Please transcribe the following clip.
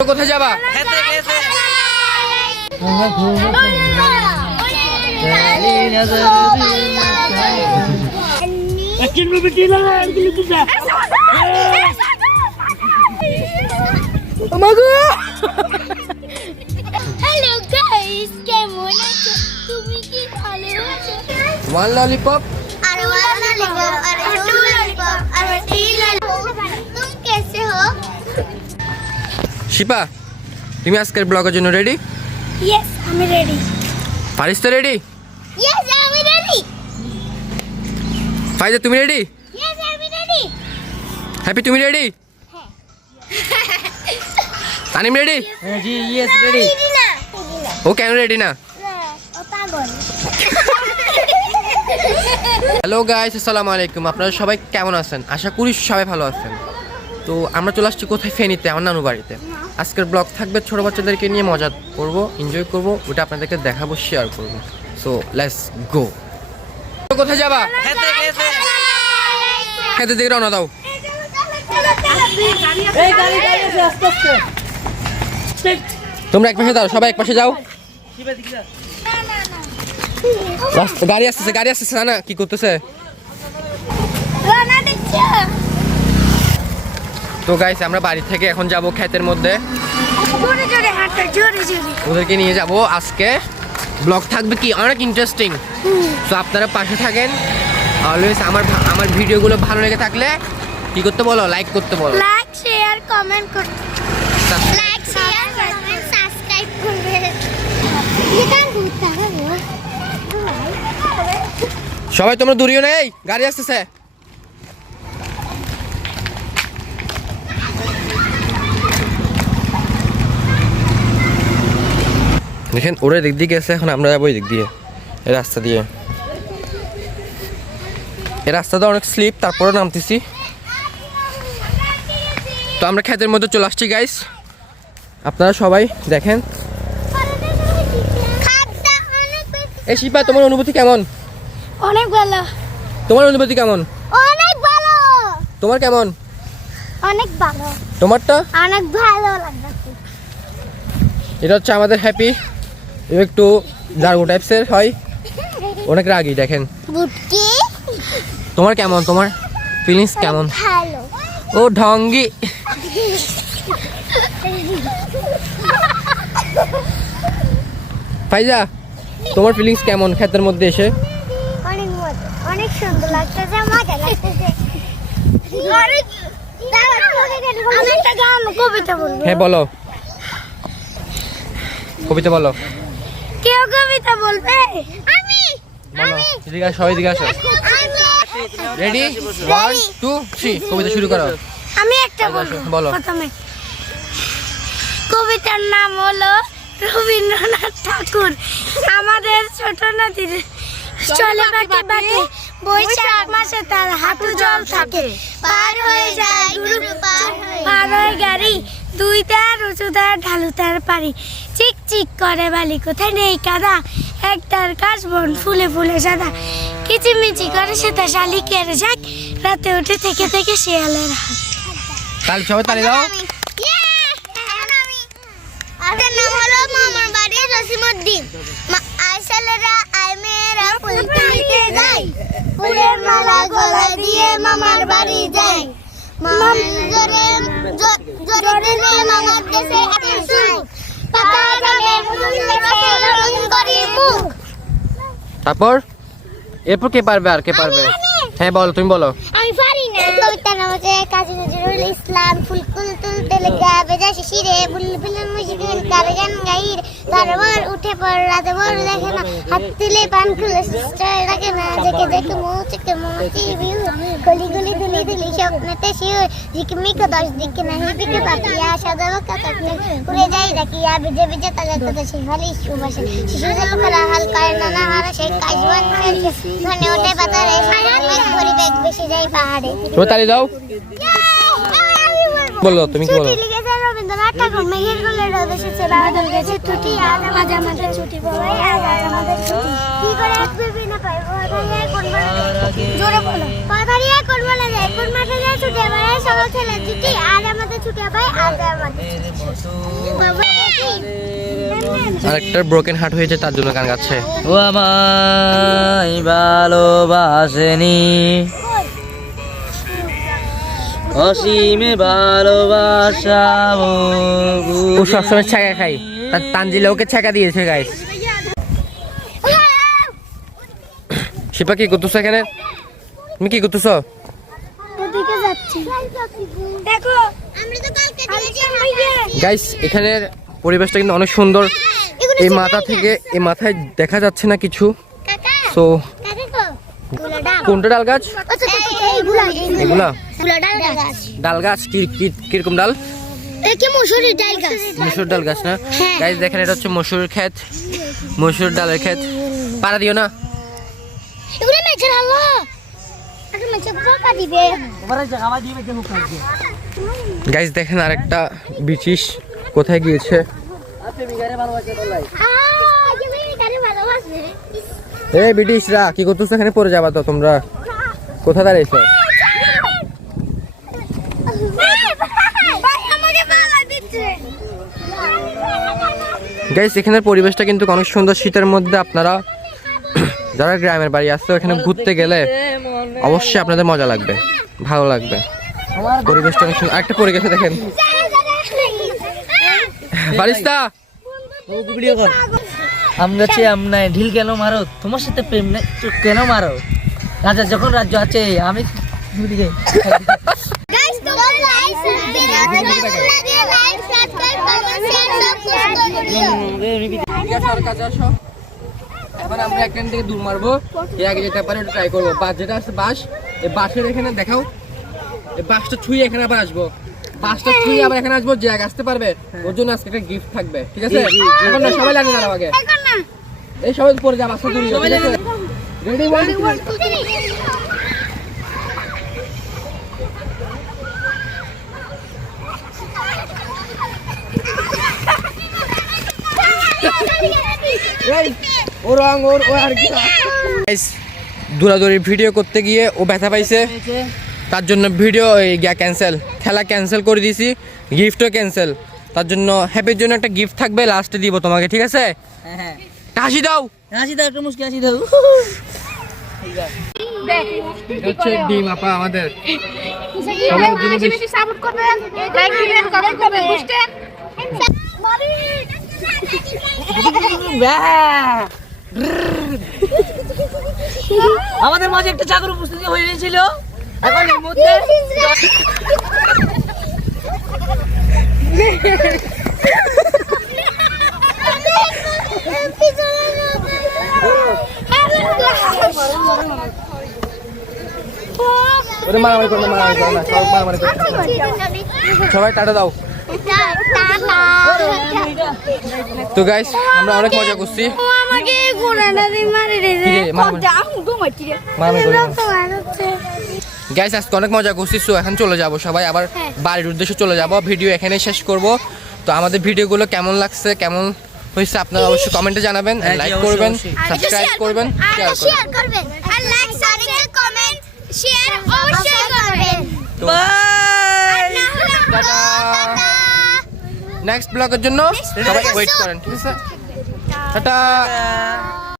কোথায় যাবা? Hello guys, কেমন আছো? তুমি কি ভালো আছো? ওয়ান ললিপপ আর ওয়ান ললিপপ আর টু ললিপপ আর থ্রি ললিপপ। तुम कैसे हो? শিপা, তুমি আজকের ব্লগের জন্য রেডি? यस, আমি রেডি। ফারিস তো রেডি? यस, আমি রেডি। ফাইজা তুমি রেডি? यस, আমি রেডি। হ্যাপি তুমি রেডি? তানিম রেডি? জি ইয়েস রেডি। রেডি না? ও কেন রেডি না? ও পাগল। হ্যালো গাইস, আসসালামু আলাইকুম। আপনারা সবাই কেমন আছেন? আশা করি সবাই ভালো আছেন। তো আমরা চলে আসছি কোথায়? ফেনীতে, আমার নানু বাড়িতে। আজকের ব্লগ থাকবে ছোটো বাচ্চাদেরকে নিয়ে, মজা করব, এনজয় করব, ওটা আপনাদেরকে দেখাবো, শেয়ার করব। So let's go. কোথায় যাবা? খেতে দিকে রওনা দাও। এই গাড়ি আছে আস্তে আস্তে। তোমরা এক পাশে দাও, সবাই এক পাশে যাও। শিবা দিকে যা। গাড়ি আসতেছে না, কি করতেছে? রানা দেখছো? তো গাইস, আমরা বাড়ি থেকে এখন যাব ক্ষেতের মধ্যে, জোরে জোরে হাঁটো, জোরে জোরে। ওদেরকে নিয়ে যাব। আজকে ব্লগ থাকবে কি অনেক ইন্টারেস্টিং। তো আপনারা পাশে থাকেন অলওয়েজ। আমার ভিডিওগুলো ভালো লেগে থাকলে কি করতে বলো? লাইক করতে বলো। লাইক শেয়ার কমেন্ট করতে। লাইক শেয়ার কমেন্ট সাবস্ক্রাইব করবে। এটা ঘুরতে হবে। সবাই তোমরা দূরিও নেই, গাড়ি আসতেছে। দেখেন ওরা দিক দিয়ে গেছে, এখন আমরা যাবো এই দিক দিয়ে, এই রাস্তা দিয়ে। এই রাস্তাটা অনেক স্লিপ, তারপরে নামতেছি। তো আমরা ক্ষেতের মধ্যে চলে আসছি গাইস, আপনারা সবাই দেখেন। এই শিপা, তোমার অনুভূতি কেমন? অনেক ভালো, তোমার অনুভূতি কেমন? অনেক ভালো, তোমার কেমন? অনেক ভালো, তোমারটা? অনেক ভালো লাগছে। এটা হচ্ছে আমাদের হ্যাপি, একটু জার্গো টাইপসের হয়, অনেক রাগী। দেখেন বুটকি তোমার কেমন? তোমার ফিলিংস কেমন? ভালো। ও ঢঙ্গি। ফাইজা, তোমার ফিলিংস কেমন ক্ষেতের মধ্যে এসে? অনেক মজা, অনেক সুন্দর লাগতেছে, মজা লাগতেছে। আমি একটা গান কবিতা বলবো। হ্যাঁ বলো, কবিতা বলো। কেউ কবিতা বলবে? আমি বলো, এদিকে আসো, সবাই এদিকে আসো। রেডি, 1 2 3, কবিতা শুরু করো। আমি একটা বলবো। বলো। প্রথমে কবিতার নাম হলো রবীন্দ্রনাথ ঠাকুর। আমাদের ছোট নদীর চলে বাঁকে বাঁকে, বৈশাখ মাসে তার হাঁটু জল থাকে। পার হয়ে যায় গুরু, পার হয়ে গাড়ি, দুই তার উঁচু তার ঢালু তার পারি। চিক চিক করে বালি, কোথায় নেই কাদা, এক তার কাশ বন ফুলে ফুলে সাদা। কিচিমিচি করে সে তার শালিকের ঝাঁক, রাতে উঠে থেকে থেকে শিয়ালের হাত। তাহলে সবাই তালি দাও। আপনার নাম হলো মামার বাড়ি রসিমউদ্দিন। আইসালেরা আই মেয়েরা ফুল তুলিতে যাই, ফুলের মালা গলায় দিয়ে মামার বাড়ি যাই। মামার জোরে জোরে জোরে মামার দেশে আসে, পাতা রঙের ফুল দেখে রঙ করি মুখ। তারপর এরপর কে পারবে? আর কে পারবে? হ্যাঁ বলো, তুমি বলো। আমি পারি না। কবিতার নাম হচ্ছে কাজী নজরুল ইসলাম। ফুল কুল তুলতে লেগে বেজা শিশিরে, বুলবুলের মুশকিল কার গান গাইর। তারপর উঠে পড় রাতে বড় দেখে না, হাত তুলে পান খুলে সিস্টার ডাকে না, জেকে জেকে মৌচকে মৌচি বিহু, গলি গলি দুলি দুলি স্বপ্নেতে শিউর। ঝিকমিক 10 দিকে না হিদিকে পাতিয়া, সাদা বাঁকা থাকলে উড়ে যাই ডাকিয়া, ভিজে ভিজে তাজা তাজা শিফালি সুবাসে। শিশু জলকরা হালকায় নানা হারা সেই কাজবান খেলছে, ধনে ওঠে পাতারে ঘড়ি ব্যাগ বেশি যাই পাহাড়ে। তুমি তালি দাও। বলো, তুমি কি বলো? লিখেছে ধরে থাকো মেঘের কোলে রোদ এসেছে বাদল গেছে টুটি আজ আমাদের ছুটি বাবাই আজ আমাদের ছুটি কি করে আসবে বিনা পাই কোথায় কোন জোরে বলো কোথায় কোন বলা যায় কোন মাঠে যায় ছুটি বাবাই সব খেলে ছুটি আজ আমাদের ছুটি বাবাই আজ আমাদের বাবা আরেকটা ব্রোকেন হার্ট হয়েছে তার জন্য গান গাচ্ছে। ও আমায় ভালোবাসেনি অসীমে ভালোবাসা ও সবসময় ছ্যাঁকা খাই, তার তানজিলা ওকে ছ্যাঁকা দিয়েছে গাইস। শিপা কি করতেছ এখানে? তুমি কি করতেছ? ওদিকে যাচ্ছি দেখো আমরা তো কালকে দিয়েছি গাইস এখানের পরিবেশটা কিন্তু অনেক সুন্দর। এই মাথা থেকে এই মাথায় দেখা যাচ্ছে না কিছু। কাকা সো কাকা কো গুলাডা কোনটা ডাল গাছ? এইগুলা এগুলা গুলাডা গাছ ডাল গাছ কিরকম ডাল? এ কি মসুরি ডাল গাছ মসুর ডাল গাছ না হ্যাঁ। গাইস দেখেন এটা হচ্ছে মসুর ক্ষেত, মসুর ডালের ক্ষেত। পাড়া দিও না। এগুলা মেছে আলো আগে মেছে পোকা দিবে তোমার জায়গা দিবে কেন কাজে গাইস দেখেন আরেকটা বিচিস কোথায় গিয়েছে। আপনি বিগারে ভালোবাসে বলাই কি মেয়ে কারে ভালোবাসে এই ব্রিটিশরা কি করতেছ এখানে? পড়ে যাবা তো তোমরা। কোথা দাঁড়িয়েছো? ভাই আমাকে বাবা দিচ্ছে গাইস এখানের পরিবেশটা কিন্তু অনেক সুন্দর। শীতের মধ্যে আপনারা যারা গ্রামের বাড়ি আসছে এখানে ঘুরতে গেলে অবশ্যই আপনাদের মজা লাগবে, ভালো লাগবে। পরিবেশটা অনেক সুন্দর। আরেকটা পড়ে গেছে দেখেন বারিস্তা। ভিডিও কর আমরা চেয়ে আমনা ঢিল কেন মারো তোমার সাথে প্রেম নেই তো কেন মারো রাজা যখন রাজ্য আছে আমি দুদিকে গাইস তো লাইক সাবস্ক্রাইব কমেন্ট শেয়ার সব করতে এবার আমরা এখান থেকে দূর মারবো, এর আগে যেতে পারে ওটা ট্রাই করবো। বাস যেটা আছে বাস, এই বাসের এখানে দেখাও, এই বাসটা ছুঁয়ে এখানে আবার আসবো, বাসটা ছুঁয়ে আবার এখানে আসবো। যে আগে আসতে পারবে ওর জন্য আজকে একটা গিফট থাকবে, ঠিক আছে? এখন না সবাই লাগে দাঁড়াও আগে, এখন না এই সবাই পরে যা বাসটা দূরে রেডি ওয়ান দৌড়াদৌড়ি ভিডিও করতে গিয়ে ও ব্যথা পাইছে, তার জন্য ভিডিও ক্যান্সেল, খেলা ক্যান্সেল করে দিয়েছি, গিফটও ক্যান্সেল। তার জন্য হ্যাপির জন্য একটা গিফট থাকবে, লাস্টে দিব তোমাকে, ঠিক আছে? হ্যাঁ হাসি দাও। হাসি দাও একটা মুস্কি হাসি দাও হচ্ছে ডিম আপা আমাদের সবাই বেশি বেশি সাপোর্ট করবেন লাইক দিবেন কমেন্ট করবেন বুঝছেন আমাদের মাঝে একটা চাকর উপস্থিত হয়ে গিয়েছিল এখন এই মুহূর্তে ওরে মারামারি করো না, মারামারি করো না, সব মারামারি করো না। সবাই টাটা দাও। তো গাইস আমরা অনেক মজা করছি। আমাকে গোড়াটা দিয়ে মারি রে কি রে, মারামারি মারামারি করো না। গাইস আজকে অনেক মজা করছি। সো এখন চলে যাব সবাই আবার বাড়ির উদ্দেশ্যে চলে যাব। ভিডিও এখানে শেষ করব। তো আমাদের ভিডিওগুলো কেমন লাগছে, কেমন হয়েছে আপনারা অবশ্যই কমেন্টে জানাবেন, লাইক করবেন, সাবস্ক্রাইব করবেন, শেয়ার করবেন আর লাইক সাবস্ক্রাইব কমেন্ট শেয়ার অবশ্যই করবেন। By tata. নেক্সট ব্লগের জন্য সবাই ওয়েট করেন, ঠিক আছে? টাটা।